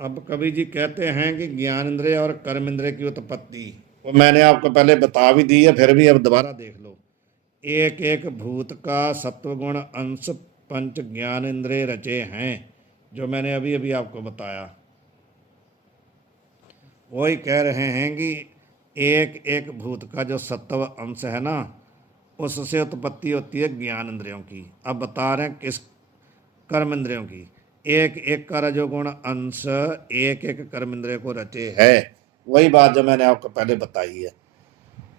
अब कवि जी कहते हैं कि ज्ञान इंद्रिय और कर्म इंद्रिय की उत्पत्ति, वो मैंने आपको पहले बता भी दी है, फिर भी अब दोबारा देख लो। एक एक भूत का सत्वगुण अंश पंच ज्ञान इंद्रिय रचे हैं, जो मैंने अभी अभी आपको बताया। वही कह रहे हैं कि एक एक भूत का जो सत्व अंश है ना, उससे उत्पत्ति होती है ज्ञान इंद्रियों की। अब बता रहे हैं किस, कर्म इंद्रियों की। एक एक का रजोगुण अंश एक एक कर्म इंद्रिय को रचे है। वही बात जो मैंने आपको पहले बताई है।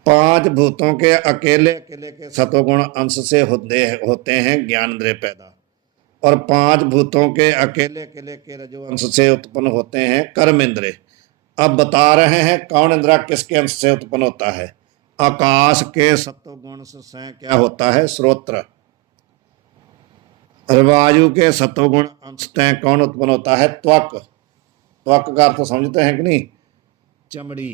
पांच भूतों के अकेले अकेले के सत्वगुण अंश से होते हैं ज्ञान इंद्रिय पैदा, और पांच भूतों के अकेले अकेले के रजो अंश से उत्पन्न होते हैं कर्म इंद्रिय। अब बता रहे हैं कौन इंद्रिय किसके अंश से उत्पन्न होता है। आकाश के सत्वगुण से क्या होता है, श्रोत्र। और वायु के सत्वगुण अंशतः कौन उत्पन्न होता है, त्वक। त्वक का अर्थ समझते हैं कि नहीं, चमड़ी।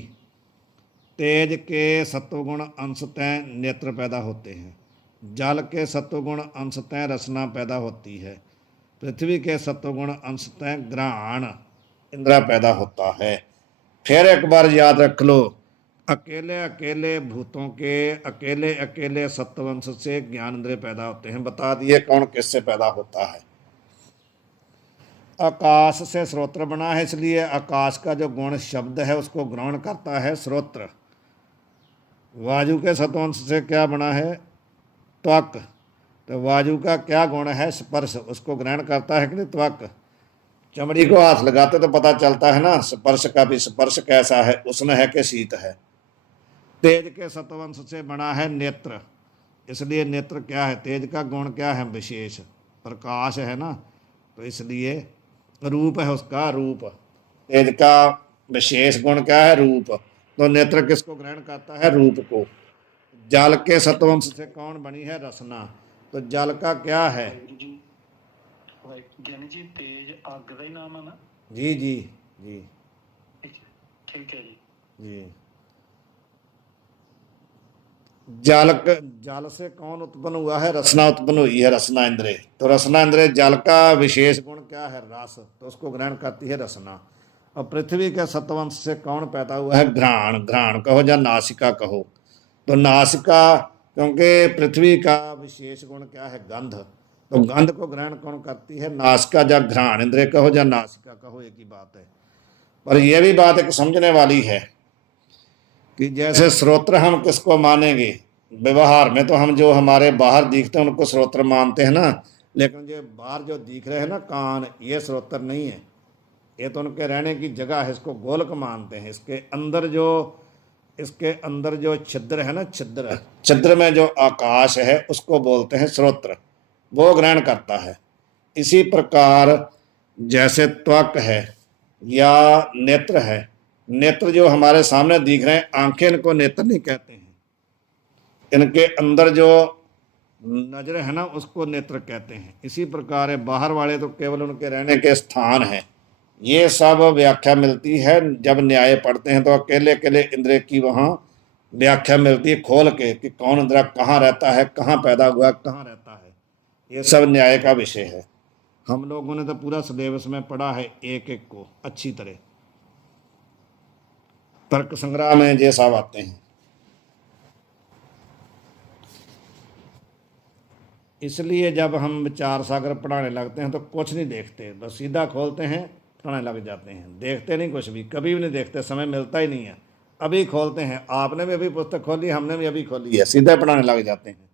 तेज के सत्वगुण अंशतः नेत्र पैदा होते हैं। जल के सत्वगुण अंशतः रसना पैदा होती है। पृथ्वी के सत्वगुण अंशतः घ्राण इंद्रिय पैदा होता है। फिर एक बार याद रख लो, अकेले अकेले भूतों के अकेले अकेले सत्वंश से ज्ञान इंद्रिय पैदा होते हैं। बता दिए कौन किससे पैदा होता है। आकाश से श्रोत्र बना है, इसलिए आकाश का जो गुण शब्द है उसको ग्रहण करता है श्रोत्र। वायु के सत्वंश से क्या बना है, त्वक। तो वायु का क्या गुण है, स्पर्श, उसको ग्रहण करता है कि नहीं, त्वक। चमड़ी को हाथ लगाते तो पता चलता है ना स्पर्श का भी, स्पर्श कैसा है, उष्ण है कि शीत है। तेज के सत्वंश से बना है नेत्र, इसलिए नेत्र क्या है, तेज का गुण क्या है, विशेष प्रकाश है ना, तो इसलिए रूप है उसका, रूप। तेज का विशेष गुण क्या है, रूप। तो नेत्र किसको ग्रहण करता है, रूप को। जल के सत्वंश से कौन बनी है, रसना। तो जल का क्या है, ज्ञानी जी तेज अग का ही नाम है ना। जी जी जी ठीक है जी। जी। जल जल से कौन उत्पन्न हुआ है, रसना उत्पन्न हुई है, रसना इंद्रिय। तो रसना इंद्रिय, जल का विशेष गुण क्या है, रस, तो उसको ग्रहण करती है रसना। और पृथ्वी के सत्वंश से कौन पैदा हुआ है, घ्राण। घ्राण कहो या नासिका कहो। तो नासिका, क्योंकि पृथ्वी का विशेष गुण क्या है, गंध। तो गंध को ग्रहण कौन करती है, नासिका या घ्राण इंद्रिय कहो या नासिका कहो, एक ही बात है। पर यह भी बात एक समझने वाली है कि जैसे श्रोत्र हम किसको मानेंगे, व्यवहार में तो हम जो हमारे बाहर दिखते हैं उनको श्रोत्र मानते हैं ना, लेकिन जो बाहर जो दिख रहे हैं ना, कान, ये श्रोत्र नहीं है, ये तो उनके रहने की जगह है, इसको गोलक मानते हैं। इसके अंदर जो छिद्र है ना, छिद्र, छिद्र में जो आकाश है उसको बोलते हैं श्रोत्र, वो ग्रहण करता है। इसी प्रकार जैसे त्वक है या नेत्र है, नेत्र जो हमारे सामने दिख रहे हैं, आंखें, इनको नेत्र नहीं कहते हैं। इनके अंदर जो नजर है ना, उसको नेत्र कहते हैं। इसी प्रकार है, बाहर वाले तो केवल उनके रहने के स्थान है। ये सब व्याख्या मिलती है जब न्याय पढ़ते हैं, तो अकेले अकेले इंद्रिय की वहाँ व्याख्या मिलती है खोल के, कि कौन इंद्रिय कहाँ रहता है, कहाँ पैदा हुआ, कहाँ रहता है। ये सब न्याय का विषय है। हम लोगों ने तो पूरा सिलेबस में पढ़ा है एक एक को अच्छी तरह, तर्क संग्रह में ये सब आते हैं। इसलिए जब हम विचार सागर पढ़ाने लगते हैं तो कुछ नहीं देखते, बस सीधा खोलते हैं, पढ़ने लग जाते हैं, देखते नहीं कुछ भी, कभी भी नहीं देखते, समय मिलता ही नहीं है। अभी खोलते हैं, आपने भी अभी पुस्तक खोली, हमने भी अभी खोली है, सीधा पढ़ाने लग जाते हैं।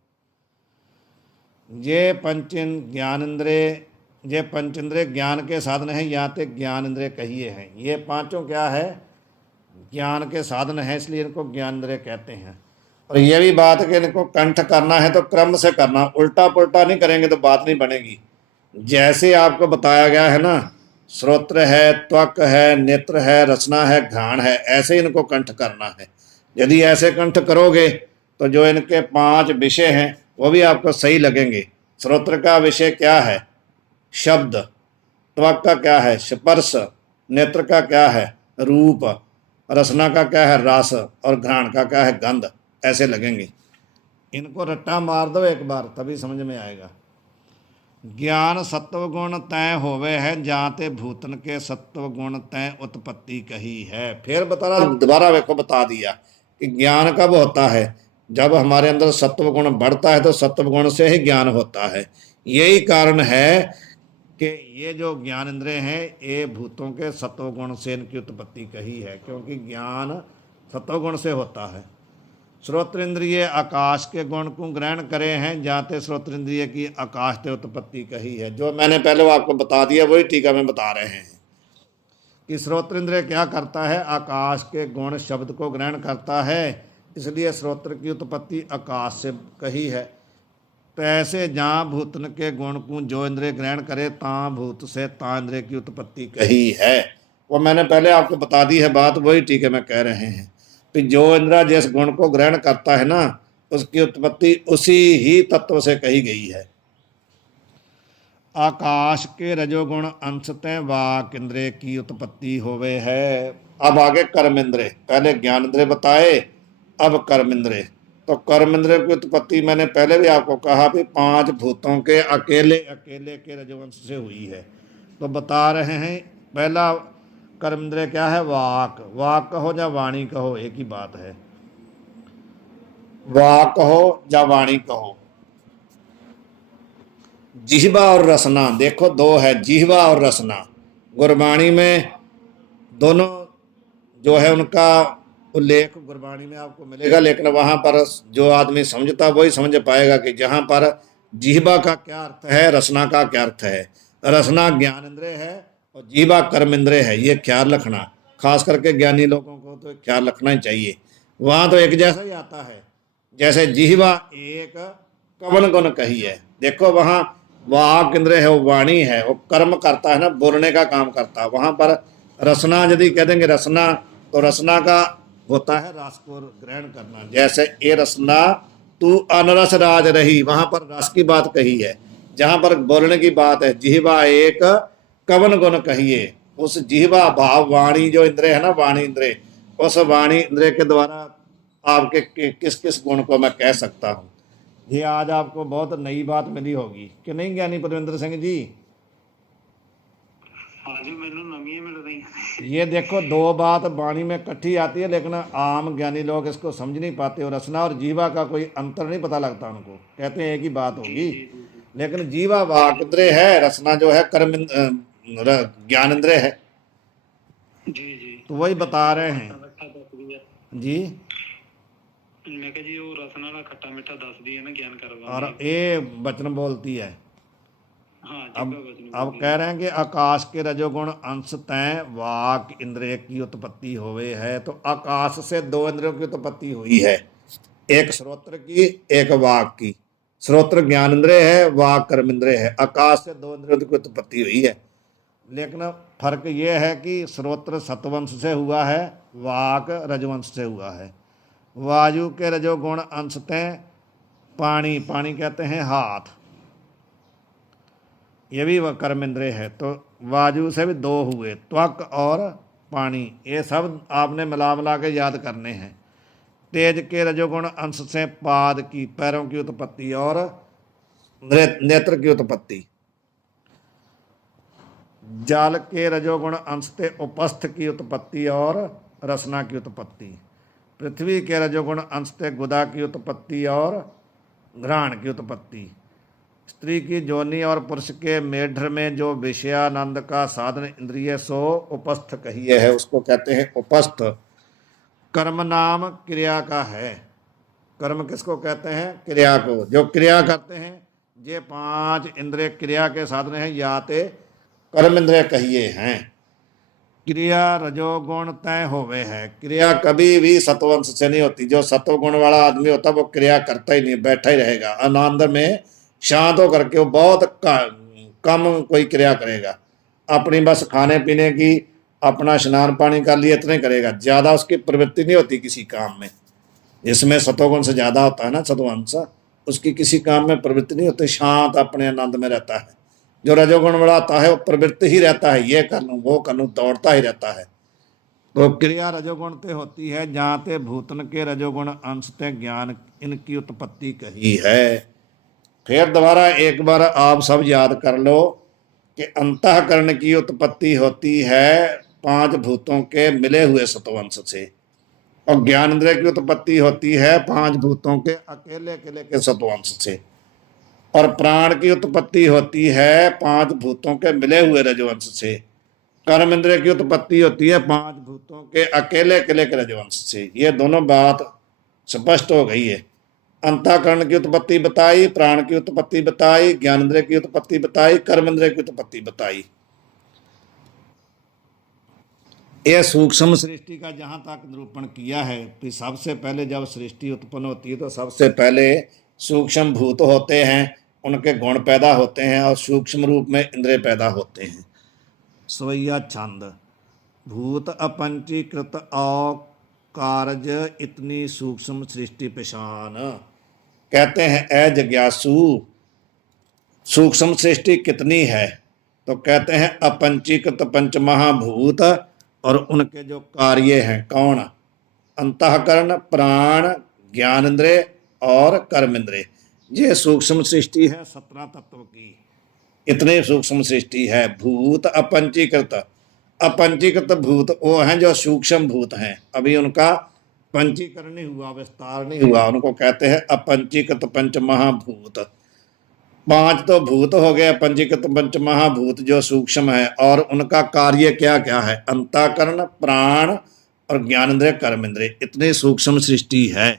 ये पंच ज्ञान इंद्रिय, ये पंच इंद्रिय ज्ञान के साधन है, यहाँ तक ज्ञान इंद्रिय कहिए हैं। ये पांचों क्या है, ज्ञान के साधन है, इसलिए इनको ज्ञान इंद्रिय कहते हैं। और यह भी बात है कि इनको कंठ करना है तो क्रम से करना, उल्टा पुल्टा नहीं करेंगे तो बात नहीं बनेगी। जैसे आपको बताया गया है ना, श्रोत्र है, त्वक है, नेत्र है, रसना है, घ्राण है, ऐसे ही इनको कंठ करना है। यदि ऐसे कंठ करोगे तो जो इनके पांच विषय हैं वो भी आपको सही लगेंगे। श्रोत्र का विषय क्या है, शब्द। त्वक का क्या है, स्पर्श। नेत्र का क्या है, रूप। रसना का क्या है, रस। और घ्राण का क्या है, गंध। ऐसे लगेंगे। इनको रट्टा मार दो एक बार, तभी समझ में आएगा। ज्ञान सत्व गुण तय होवे है जहाँ ते भूतन के सत्व गुण तय उत्पत्ति कही है। फिर बता रहा, दोबारा देखो बता दिया कि ज्ञान कब होता है, जब हमारे अंदर सत्व गुण बढ़ता है तो सत्व गुण से ही ज्ञान होता है। यही कारण है कि ये जो ज्ञान इंद्रिय हैं ये भूतों के सत्व गुण से इनकी उत्पत्ति कही है, क्योंकि ज्ञान सत्व गुण से होता है। श्रोत्र इंद्रिय आकाश के गुण को ग्रहण करे हैं जाते श्रोत्र इंद्रिय की आकाश से उत्पत्ति कही है। जो मैंने पहले वो आपको बता दिया वही टीका में बता रहे हैं कि श्रोत्र इंद्रिय क्या करता है, आकाश के गुण शब्द को ग्रहण करता है, इसलिए श्रोत्र की उत्पत्ति आकाश से कही है। तो ऐसे जहाँ भूतन के गुण को जो इंद्रिय ग्रहण करे ता भूत से ता इंद्रिय की उत्पत्ति कही है। वो मैंने पहले आपको बता दी है बात, वही टीके में कह रहे हैं कि जो इंद्र जिस गुण को ग्रहण करता है ना उसकी उत्पत्ति उसी ही तत्व से कही गई है। आकाश के रजोगुण अंशतः वाक इंद्रिय की उत्पत्ति होवे है। अब आगे कर्म इंद्रिय, पहले ज्ञान इंद्रिय बताए, अब कर्म इंद्रिय। तो कर्म इंद्रिय की उत्पत्ति मैंने पहले भी आपको कहा कि 5 भूतों के अकेले अकेले के रजोवंश से हुई है। तो बता रहे हैं पहला कर्म इंद्रिय क्या है, वाक। वाक कहो या वाणी कहो एक ही बात है, वाक कहो या वाणी कहो। जिह्वा और रसना, देखो दो है, जिह्वा और रसना। गुरबाणी में दोनों जो है उनका उल्लेख गुरबाणी में आपको मिलेगा, लेकिन वहां पर जो आदमी समझता वही समझ पाएगा कि जहां पर जिह्वा का क्या अर्थ है, रसना का क्या अर्थ है। रसना ज्ञान इंद्रिय है और जिह्वा कर्म इंद्रिय है, ये ख्याल रखना। खास करके ज्ञानी लोगों को तो ख्याल रखना ही चाहिए। वहां तो एक जैसा ही आता है, जैसे जिह्वा एक कवन गुण कही है। देखो वहां वाक इंद्रिय है, वो वाणी है, वो कर्म करता है ना, बोलने का काम करता है। वहां पर रसना यदि कह देंगे रसना, तो रसना का होता है रस को ग्रहण करना। जैसे ए रसना तू अनरस राज रही, वहां पर रस की बात कही है। जहां पर बोलने की बात है, जिह्वा एक कवन गुण कहिए। उस जिह्वा भाव वाणी जो इंद्रिय है ना, वाणी इंद्रिय, उस वाणी इंद्रिय के द्वारा आपके किस किस गुण को मैं कह सकता हूँ। ये आज आपको बहुत नई बात मिली होगी कि नहीं ज्ञानी परविंद्र सिंह जी? हाँ जी, मैनू नवी मिल रही है। ये देखो दो बात वाणी में इकट्ठी आती है, लेकिन आम ज्ञानी लोग इसको समझ नहीं पाते। और रसना और जीवा का कोई अंतर नहीं पता लगता उनको, कहते हैं एक ही बात होगी। लेकिन जीवा वाक इंद्रिय है, रसना जो है कर्म ज्ञान इंद्रिय है। जी जी, तो वही बता रहे हैं जी। मैं कहा जी वो रसन वाला खट्टा मीठा दस दी है ना ज्ञान करवा। और ये वचन बोलती है। हाँ जी, अब कह रहे हैं कि आकाश के रजोगुण अंश तय वाक इंद्रिय की उत्पत्ति होवे है। तो आकाश से 2 इंद्रियों की उत्पत्ति हुई है, एक श्रोत्र की एक वाक की। श्रोत्र ज्ञान इंद्रिय है, वाक कर्म इंद्रिय है। आकाश से 2 इंद्रियों की उत्पत्ति हुई है, लेकिन फर्क ये है कि श्रोत्र सत्वंश से हुआ है, वाक रजवंश से हुआ है। वायु के रजोगुण अंश तय पानी, पानी कहते हैं हाथ, ये भी वह कर्म इंद्रिय है। तो वायु से भी 2 हुए, त्वक और पानी। ये सब आपने मिला मिला के याद करने हैं। तेज के रजोगुण अंश से पाद की, पैरों की उत्पत्ति और नेत्र की उत्पत्ति। जल के रजोगुण अंश से उपस्थ की उत्पत्ति और रसना की उत्पत्ति। पृथ्वी के रजोगुण अंश से गुदा की उत्पत्ति और घ्राण की उत्पत्ति। स्त्री की जोनि और पुरुष के मेढ्र में जो विषयानंद का साधन इंद्रिय सो उपस्थ कहिए है, उसको कहते हैं उपस्थ। कर्म नाम क्रिया का है। कर्म किसको कहते हैं? क्रिया को। जो क्रिया करते हैं ये 5 इंद्रिय क्रिया के साधन हैं, याते कर्म इंद्रिय कहिए हैं। क्रिया रजोगुण तय होवे है। क्रिया कभी भी सत्वंश से नहीं होती। जो सत्वगुण वाला आदमी होता है वो क्रिया करता ही नहीं, बैठा ही रहेगा आनंद में शांत होकर के। वो बहुत कम कोई क्रिया करेगा, अपनी बस खाने पीने की, अपना स्नान पानी कर लिया, इतने करेगा, ज़्यादा उसकी प्रवृत्ति नहीं होती किसी काम में। जिसमें सत्वगुण से ज़्यादा होता है ना सत्वंश, उसकी किसी काम में प्रवृत्ति नहीं होती, शांत अपने आनंद में रहता है। जो रजोगुण वाला आता है वो प्रवृत्ति ही रहता है, ये कर लूँ वो कर लूँ, दौड़ता ही रहता है। तो क्रिया रजोगुण ते होती है, जहाँ ते भूतन के रजोगुण अंश ते ज्ञान इनकी उत्पत्ति कही है। फिर दोबारा एक बार आप सब याद कर लो कि अंतःकरण की उत्पत्ति होती है पांच भूतों के मिले हुए सत्वंश से, और ज्ञानेंद्रिय की उत्पत्ति होती है पांच भूतों के अकेले अकेले के सत्वंश से, और प्राण की उत्पत्ति होती है पांच भूतों के मिले हुए रजवंश से, कर्म इंद्रिय की उत्पत्ति होती है पांच भूतों के अकेले अकेले के रजवंश से। ये दोनों बात स्पष्ट हो गई है। अंतःकरण की उत्पत्ति बताई, प्राण की उत्पत्ति बताई, ज्ञानेंद्रिय की उत्पत्ति बताई, कर्म इंद्रिय की उत्पत्ति बताई। यह सूक्ष्म सृष्टि का जहां तक निरूपण किया है कि सबसे पहले जब सृष्टि उत्पन्न होती है तो सबसे पहले सूक्ष्म भूत होते हैं, उनके गुण पैदा होते हैं और सूक्ष्म रूप में इंद्रिय पैदा होते हैं। सवैया छंद। भूत अपंचीकृत और कारज इतनी सूक्ष्म सृष्टि पेशान। कहते हैं ए जिज्ञासु, सूक्ष्म सृष्टि कितनी है? तो कहते हैं अपंचीकृत पंच महाभूत और उनके जो कार्य हैं, कौन? अंतःकरण, प्राण, ज्ञानेंद्रिय और कर्मेंद्रिय। ये सूक्ष्म सृष्टि है 17 तत्व की, इतनी सूक्ष्म सृष्टि है। भूत अपंचीकृत, अपंचीकृत भूत वो हैं जो सूक्ष्म भूत हैं, अभी उनका पंचीकरण नहीं हुआ, विस्तार नहीं हुआ, उनको कहते हैं अपंचीकृत पंच महाभूत। पांच तो भूत हो गए पंचीकृत पंच महाभूत जो सूक्ष्म है, और उनका कार्य क्या क्या है? अंतःकरण, प्राण और ज्ञानेंद्रिय, कर्मेंद्रिय। इतनी सूक्ष्म सृष्टि है।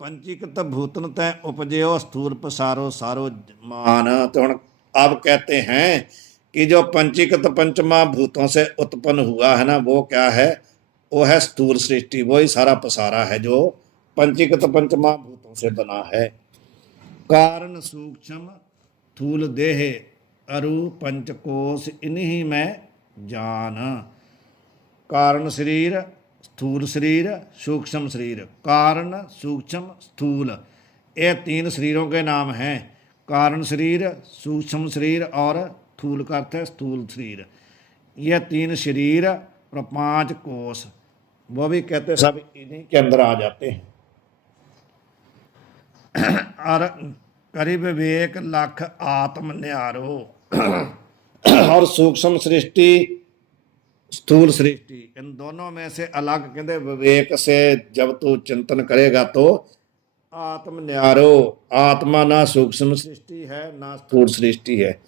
पंचीकृत भूतन तय उपजयो स्थूल पसारो सारो मान। तो अब कहते हैं कि जो पंचीकृत पंच महाभूतों से उत्पन्न हुआ है ना, वो क्या है? वो है स्थूल सृष्टि, वही सारा पसारा है जो पंचीकृत पंच महाभूतों से बना है। कारण सूक्ष्म स्थूल देह अरु पंचकोश इन्हीं में जान। कारण शरीर, स्थूल शरीर, सूक्ष्म शरीर। कारण, सूक्ष्म, स्थूल, ये तीन शरीरों के नाम हैं। कारण शरीर, सूक्ष्म शरीर और स्थूल का अर्थ है स्थूल शरीर। ये तीन शरीर और पांच कोश, वो भी कहते सब इन्हीं के अंदर आ जाते हैं। और करीब 1 लाख आत्म न्यारो। और सूक्ष्म सृष्टि, स्थूल सृष्टि, इन दोनों में से अलग कहते विवेक से जब तू चिंतन करेगा तो आत्म न्यारो। आत्मा ना सूक्ष्म सृष्टि है ना स्थूल सृष्टि है,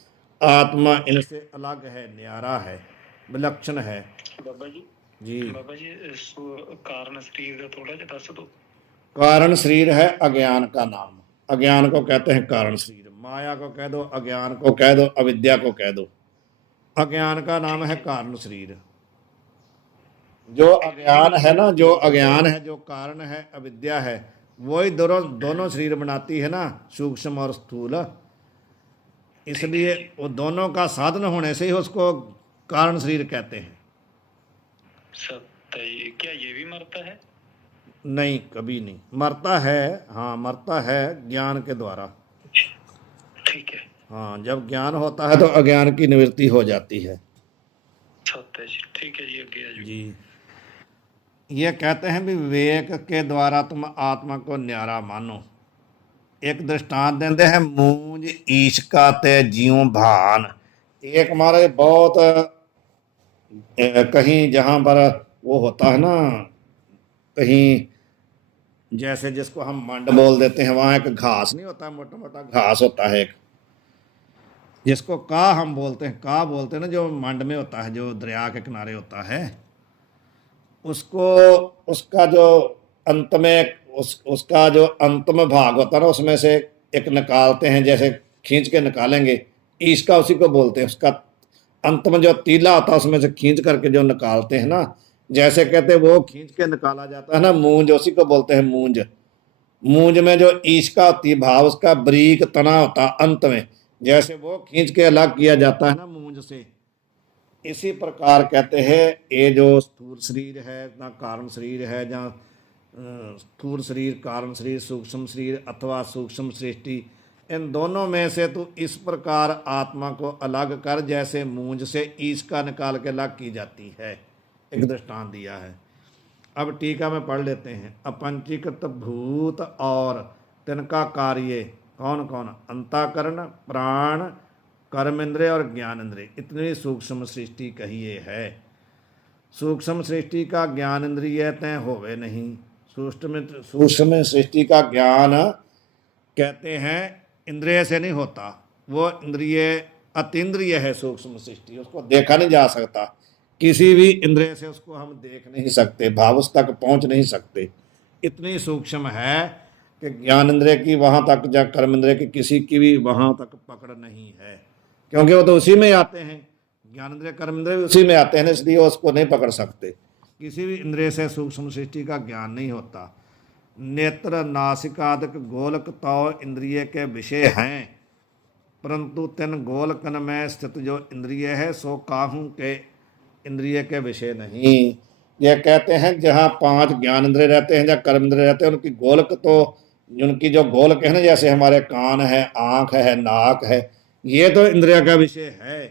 आत्मा इनसे अलग है, न्यारा है, विलक्षण है। बाबा जी जी, बाबा जी कारण शरीर का थोड़ा जिहा दस दो। कारण शरीर है अज्ञान का नाम, अज्ञान को कहते हैं कारण शरीर। माया को कह दो, अज्ञान को कह दो, अविद्या को कह दो। अज्ञान का नाम है कारण शरीर। जो अज्ञान है ना, जो अज्ञान है, जो कारण है, अविद्या है, वही दोनों दोनों शरीर बनाती है ना, सूक्ष्म और स्थूल। इसलिए वो दोनों का साधन होने से ही उसको कारण शरीर कहते हैं। सत्य, क्या ये भी मरता है? नहीं, कभी नहीं मरता है। हाँ, मरता है ज्ञान के द्वारा। ठीक है। हाँ, जब ज्ञान होता है तो अज्ञान की निवृत्ति हो जाती है। सत्य जी, ठीक है जी, आगे आ जाओ। जी, ये कहते हैं भी विवेक के द्वारा तुम आत्मा को न्यारा मानो। एक दृष्टांत देते हैं, मूंज ईश का ते ज्यों भान। एक हमारे बहुत कहीं जहाँ पर वो होता है ना, कहीं जैसे जिसको हम मंड बोल देते हैं, वहाँ एक घास नहीं होता, मोटा मोटा घास होता है एक, जिसको का हम बोलते हैं, का बोलते हैं ना, जो मंड में होता है, जो दरिया के किनारे होता है, उसको उसका जो अंत में उसका जो अंतिम भाग होता है ना, उसमें से एक निकालते हैं, जैसे खींच के निकालेंगे, ईश उसी को बोलते हैं। उसका अंत में जो तीला होता है उसमें से खींच करके जो निकालते हैं ना, जैसे कहते हैं वो खींच के निकाला जाता है ना, मूंज, उसी को बोलते हैं मूंज। मूंज में जो ईश होती है भाव, उसका बरीक तना होता है अंत में, जैसे वो खींच के अलग किया जाता है ना मूंज से। इसी प्रकार कहते हैं ये जो स्थूल शरीर है ना, कारण शरीर है, जहाँ स्थूल शरीर, कारण शरीर, सूक्ष्म शरीर अथवा सूक्ष्म सृष्टि, इन दोनों में से तो इस प्रकार आत्मा को अलग कर, जैसे मूंज से ईश का निकाल के अलग की जाती है। एक दृष्टांत दिया है। अब टीका में पढ़ लेते हैं। अपंचीकृत भूत और तिनका कार्य कौन कौन? अंतःकरण, प्राण, कर्म इंद्रिय और ज्ञान इंद्रिय, इतनी सूक्ष्म सृष्टि कहिए है। सूक्ष्म सृष्टि का ज्ञान इंद्रिय तय होवे नहीं। सूक्ष्म सृष्टि का ज्ञान कहते हैं इंद्रिय से नहीं होता, वो इंद्रिय अतीन्द्रिय है। सूक्ष्म सृष्टि उसको देखा नहीं जा सकता, किसी भी इंद्रिय से उसको हम देख नहीं सकते, भाव उस तक पहुंच नहीं सकते। इतनी सूक्ष्म है कि ज्ञान इंद्रिय की वहां तक या कर्म इंद्रिय की किसी की भी वहां तक पकड़ नहीं है, क्योंकि वो तो उसी में आते हैं। ज्ञान इंद्रिय कर्म इंद्रिय भी उसी में आते हैं, इसलिए वो उसको नहीं पकड़ सकते। किसी भी इंद्रिय से सूक्ष्म सृष्टि का ज्ञान नहीं होता। नेत्र, नासिकादक गोलक तो इंद्रिय के विषय हैं, परंतु तिन गोलकन में स्थित जो इंद्रिय है सो काहू के इंद्रिय के विषय नहीं। यह कहते हैं जहाँ 5 ज्ञान इंद्रिय रहते हैं या कर्म इंद्रिय रहते हैं, उनकी गोलक तो उनकी जो गोलक है ना, जैसे हमारे कान है, आँख है, नाक है, ये तो इंद्रिय का विषय है,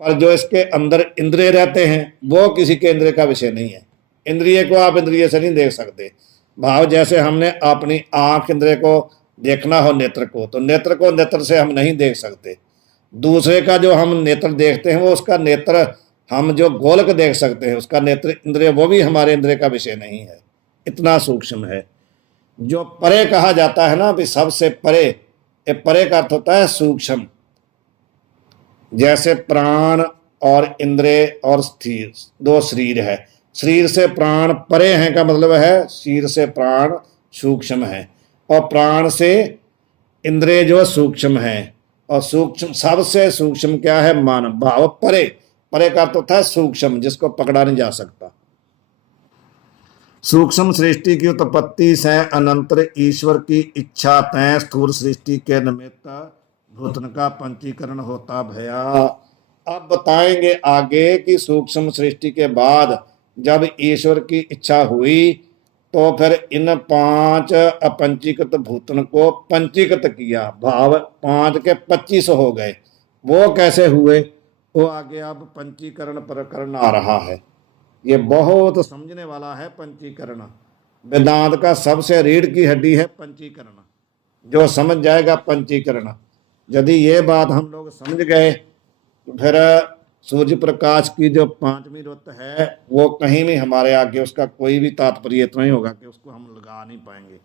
पर जो इसके अंदर इंद्रिय रहते हैं वो किसी के इंद्रिय का विषय नहीं है। इंद्रिय को आप इंद्रिय से नहीं देख सकते। भाव जैसे हमने अपनी आँख इंद्रिय को देखना हो नेत्र को नेत्र से हम नहीं देख सकते। दूसरे का जो हम नेत्र देखते हैं वो उसका नेत्र, हम जो गोलक देख सकते हैं उसका नेत्र इंद्रिय, वो भी हमारे इंद्रिय का विषय नहीं है। इतना सूक्ष्म है। जो परे कहा जाता है ना, अभी सबसे परे, ये परे का अर्थ होता है सूक्ष्म। जैसे प्राण और इंद्रिय और स्थिर 2 शरीर है, शरीर से प्राण परे हैं का मतलब है शरीर से प्राण सूक्ष्म है, और प्राण से इंद्रिय जो सूक्ष्म है। और सूक्ष्म सबसे सूक्ष्म क्या है? मानव भाव। परे, परे का अर्थ होता है सूक्ष्म, जिसको पकड़ा नहीं जा सकता। सूक्ष्म सृष्टि की उत्पत्ति से अनंतर ईश्वर की इच्छा तय स्थूल सृष्टि के निमित्त भूतन का पंचीकरण होता भया। अब बताएंगे आगे कि सूक्ष्म सृष्टि के बाद जब ईश्वर की इच्छा हुई तो फिर इन 5 अपंचीकृत भूतन को पंचीकृत किया। भाव 5 के 25 हो गए। वो कैसे हुए? वो आगे अब पंचीकरण प्रकरण आ रहा है। ये बहुत समझने वाला है पंचीकरण। वेदांत का सबसे रीढ़ की हड्डी है पंचीकरण। जो समझ जाएगा पंचीकरण, यदि ये बात हम लोग समझ गए तो फिर सूर्य प्रकाश की जो 5वीं रुत है वो कहीं भी हमारे आगे उसका कोई भी तात्पर्य इतना ही होगा कि उसको हम लगा नहीं पाएंगे।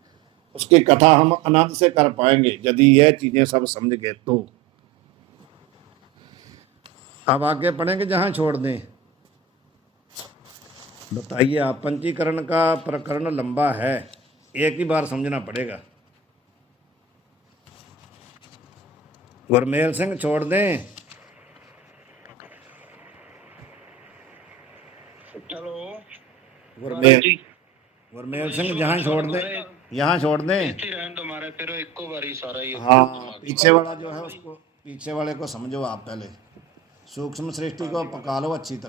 उसकी कथा हम आनंद से कर पाएंगे यदि ये चीजें सब समझ गए तो। अब आगे पढ़ेंगे जहां छोड़ दें। बताइए आप, पंचीकरण का प्रकरण लंबा है, एक ही बार समझना पड़ेगा। गुरमेल सिंह छोड़ दें। हेलो गुरमेल सिंह जहाँ छोड़ दें, यहाँ छोड़ दें। फिर एको बारी सारा ही। हाँ, पीछे वाला जो है उसको, पीछे वाले को समझो आप पहले। सूक्ष्म सृष्टि को पका लो अच्छी तरह।